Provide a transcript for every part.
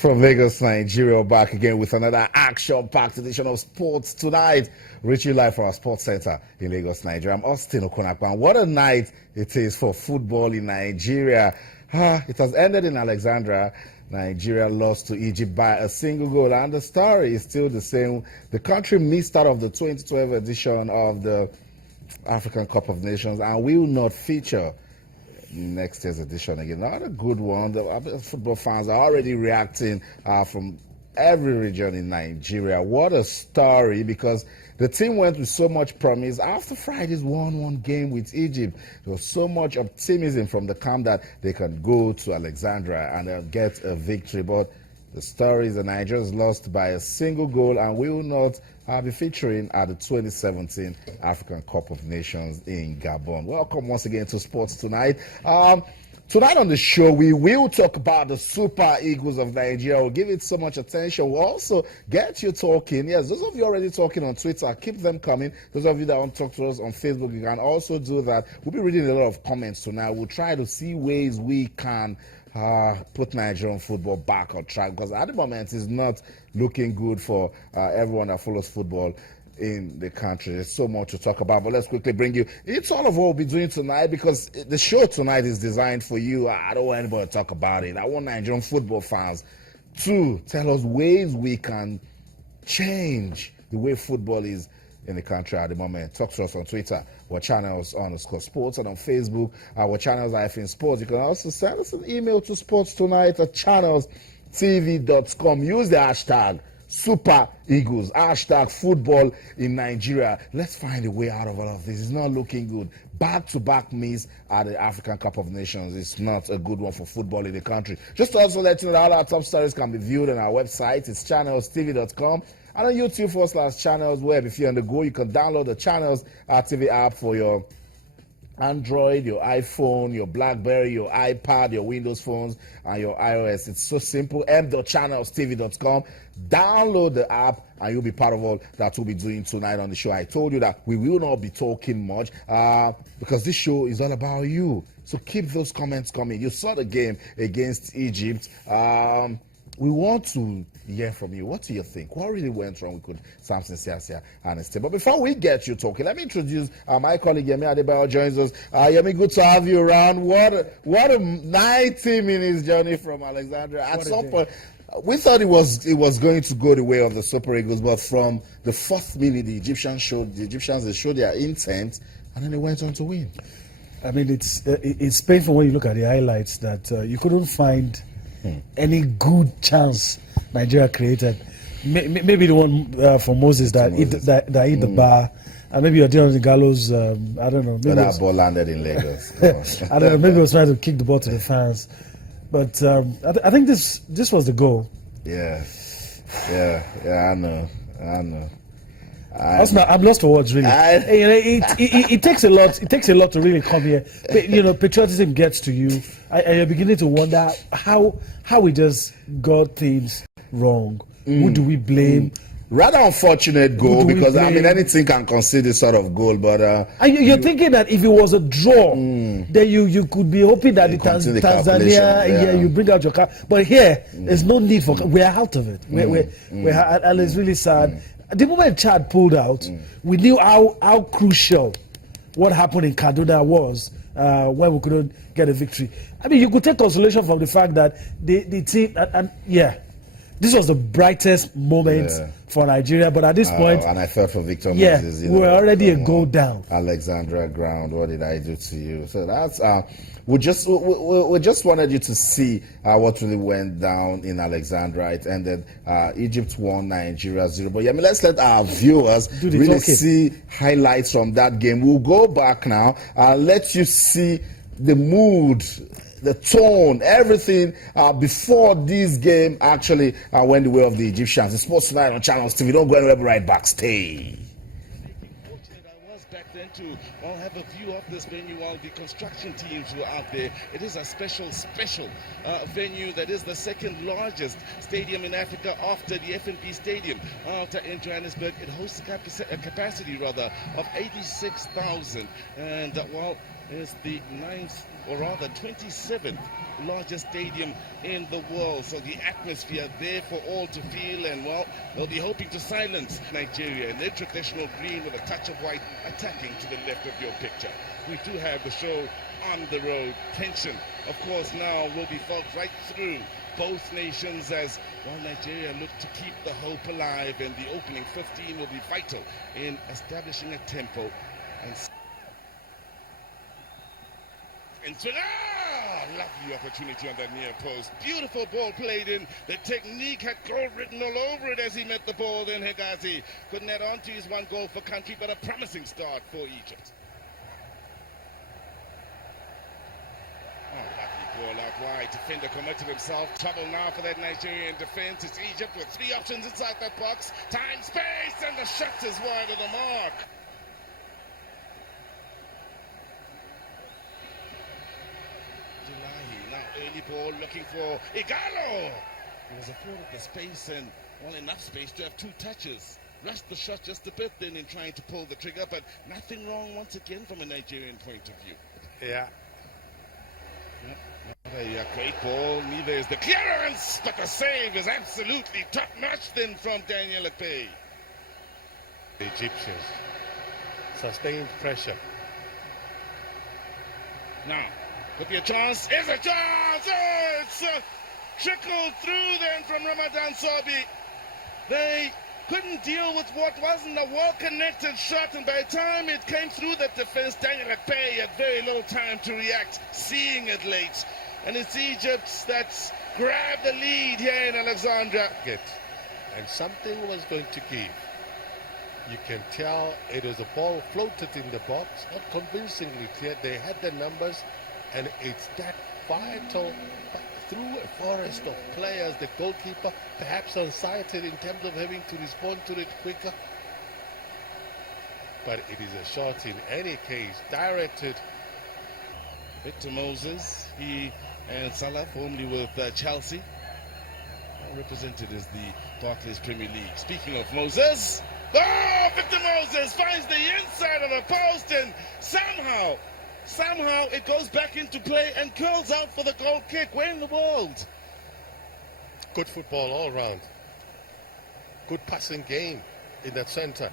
From Lagos, Nigeria, back again with another action-packed edition of Sports Tonight. Reaching live from our sports center in Lagos, Nigeria. I'm Austin Okonakwan. What a night it is for football in Nigeria. It has ended in Alexandria. Nigeria lost to Egypt by a single goal, and the story is still the same. The country missed out of the 2012 edition of the African Cup of Nations and will not feature next year's edition again. Not a good one. The football fans are already reacting from every region in Nigeria. What a story, because the team went with so much promise after Friday's 1-1 game with Egypt. There was so much optimism from the camp that they can go to Alexandria and get a victory. But the story is that Nigerians lost by a single goal and will not be featuring at the 2017 African Cup of Nations in Gabon. Welcome once again to Sports Tonight. Tonight on the show, we will talk about the Super Eagles of Nigeria. We'll give it so much attention. We'll also get you talking. Yes, those of you already talking on Twitter, keep them coming. Those of you that want to talk to us on Facebook, you can also do that. We'll be reading a lot of comments tonight. We'll try to see ways we can put Nigerian football back on track, because at the moment it's not looking good for everyone that follows football in the country. There's so much to talk about, but let's quickly bring you it's all of what we'll be doing tonight, because the show tonight is designed for you. I don't want anybody to talk about it. I want Nigerian football fans to tell us ways we can change the way football is in the country at the moment. Talk to us on Twitter, our channels _sports, and on Facebook, our channels _sports. You can also send us an email to sportstonight@channelstv.com. Use the hashtag Super Eagles, hashtag football in Nigeria. Let's find a way out of all of this. It's not looking good. Back-to-back miss at the African Cup of Nations is not a good one for football in the country. Just to also let you know that all our top stories can be viewed on our website. It's channelstv.com. And on YouTube /channels web. If you're on the go, you can download the Channels TV app for your Android, your iPhone, your BlackBerry, your iPad, your Windows phones, and your iOS. It's so simple. m.channelstv.com. Download the app and you'll be part of all that we'll be doing tonight on the show. I told you that we will not be talking much because this show is all about you. So keep those comments coming. You saw the game against Egypt. We want to hear from you. What do you think? What really went wrong with Samson Siasia and his team? But before we get you talking, let me introduce my colleague Yemi Adebayo joins us. Yemi, good to have you around. What a 90-minute journey from Alexandria. At some point, we thought it was going to go the way of the Super Eagles, but from the fourth minute, the Egyptians showed their intent, and then they went on to win. I mean, it's painful when you look at the highlights that you couldn't find any good chance Nigeria created. Maybe the one for Moses that hit the bar. And maybe you're dealing with the gallows. I don't know. Maybe that ball landed in Lagos. I don't know. Maybe he was trying to kick the ball to the fans. But I think this was the goal. Yeah, I know. I'm lost for words, really. It takes a lot. It takes a lot to really come here. Patriotism gets to you, and you're beginning to wonder how we just got things wrong. Who do we blame? Rather unfortunate goal, because anything can concede this sort of goal, but you're thinking that if it was a draw, then you could be hoping that Tanzania, you bring out your car. But here, there's no need for. We're out of it. And it's really sad. The moment Chad pulled out, we knew how crucial what happened in Kaduna was when we couldn't get a victory. I mean, you could take consolation from the fact that the team, this was the brightest moment for Nigeria, but at this point, and I felt for Victor Moses. We're already a goal down. Alexandria ground. What did I do to you? So that's we just wanted you to see what really went down in Alexandria. It ended Egypt 1, Nigeria 0. But let's let our viewers really see highlights from that game. We'll go back now and let you see the mood, the tone, everything before this game actually went the way of the Egyptians. It's Sports Tonight on Channels TV. Don't go anywhere, but right back. Stay. Fortunate I was back then to have a view of this venue while the construction teams were out there. It is a special venue that is the second largest stadium in Africa after the FNB Stadium out in Johannesburg. It hosts a capacity of 86,000, and is the 9th, or rather 27th largest stadium in the world. So the atmosphere there for all to feel, and well, they'll be hoping to silence Nigeria in their traditional green with a touch of white attacking to the left of your picture. We do have the show on the road. Tension, of course, now will be felt right through both nations as while Nigeria look to keep the hope alive, and the opening 15 will be vital in establishing a tempo. And lovely opportunity on that near post. Beautiful ball played in. The technique had goal written all over it as he met the ball. Then Hegazi couldn't add on to his one goal for country, but a promising start for Egypt. Ball out wide. Defender committed himself. Trouble now for that Nigerian defense. It's Egypt with 3 options inside that box. Time, space, and the shot is wide of the mark. Now early ball looking for Igalo. He was afforded the space and well enough space to have 2 touches. Rushed the shot just a bit then in trying to pull the trigger, but nothing wrong once again from a Nigerian point of view. Yeah. A great ball, neither is the clearance, but the save is absolutely top-notch then from Daniel Akpeyi. The Egyptians sustained pressure. Now, could be a chance. Is a chance! Oh, it's trickled through then from Ramadan Sobi. They couldn't deal with what wasn't a well-connected shot, and by the time it came through that defense, Daniel Akpeyi had very little time to react, seeing it late. And it's Egypt that's grabbed the lead here in Alexandria. And something was going to give. You can tell it was a ball floated in the box, not convincingly clear. They had the numbers, and it's that vital through a forest of players, the goalkeeper perhaps unsighted in terms of having to respond to it quicker. But it is a shot in any case, directed. Victor Moses, he and Salah, formerly with Chelsea, represented as the Barclays Premier League. Speaking of Moses, Victor Moses finds the inside of the post, and somehow it goes back into play and curls out for the goal kick. Where in the world? Good football all round. Good passing game in that center.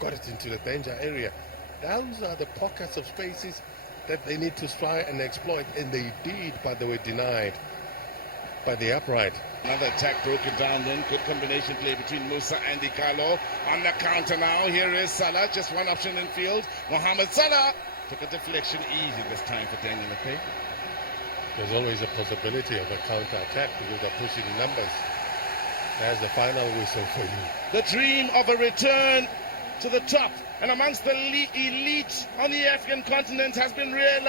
Got it into the danger area. Those are the pockets of spaces that they need to try and exploit, and they did, but they were denied by the upright. Another attack broken down then. Good combination play between Musa and Igalo. On the counter now, here is Salah, just one option in field. Mohamed Salah took a deflection, easy this time for Daniel Akpeyi. There's always a possibility of a counter-attack because they're pushing numbers. There's the final whistle for you. The dream of a return to the top and amongst the elite on the African continent has been realized.